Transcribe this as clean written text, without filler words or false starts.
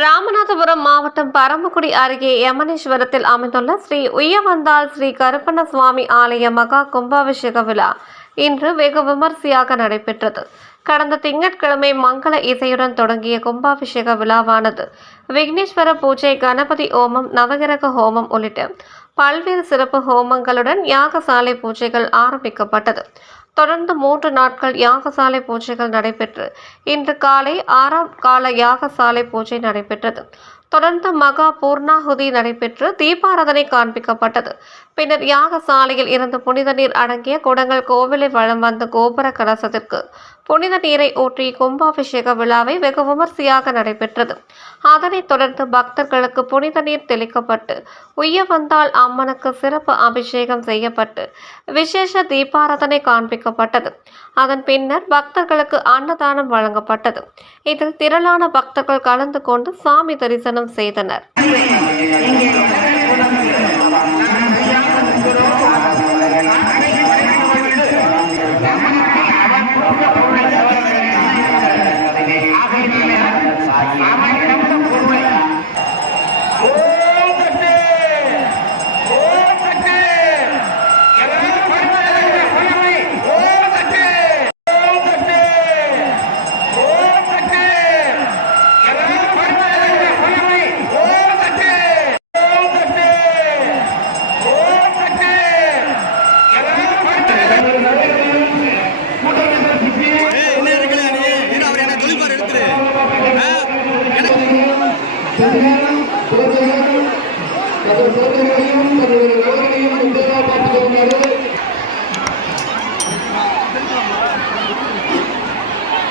ராமநாதபுரம் மாவட்டம் பரமக்குடி அருகே யமனேஸ்வரத்தில் அமைந்துள்ள ஸ்ரீ உய்யவந்தாள் ஸ்ரீ கருப்பண்ண சுவாமி ஆலய மகா கும்பாபிஷேக விழா இன்று வெகு விமர்சையாக நடைபெற்றது. கடந்த திங்கட்கிழமை மங்கள இசையுடன் தொடங்கிய கும்பாபிஷேக விழாவானது விக்னேஸ்வர பூஜை, கணபதி ஹோமம், நவகிரக ஹோமம் உள்ளிட்ட பல்வேறு சிறப்பு ஹோமங்களுடன் யாகசாலை பூஜைகள் ஆரம்பிக்கப்பட்டது. தொடர்ந்து 3 நாட்கள் யாகசாலை பூஜைகள் நடைபெற்று இன்று காலை 6ஆம் கால யாகசாலை பூஜை நடைபெற்றது. தொடர்ந்து மகா பூர்ணாகுதி நடைபெற்று தீபாராதனை காண்பிக்கப்பட்டது. பின்னர் யாகசாலையில் இருந்து புனித நீர் அடங்கிய குடங்கள் கோவிலை வலம் வந்து கோபுர கலசத்திற்கு புனித நீரை ஊற்றி கும்பாபிஷேக விழாவை வெகு விமர்சையாக நடைபெற்றது. அதனைத் தொடர்ந்து பக்தர்களுக்கு புனித நீர் தெளிக்கப்பட்டு உய்யவந்தாள் அம்மனுக்கு சிறப்பு அபிஷேகம் செய்யப்பட்டு விசேஷ தீபாராதனை காண்பிக்கப்பட்டது. அதன் பின்னர் பக்தர்களுக்கு அன்னதானம் வழங்கப்பட்டது. இதில் திரளான பக்தர்கள் கலந்து கொண்டு சாமி தரிசனம் செய்தனர்.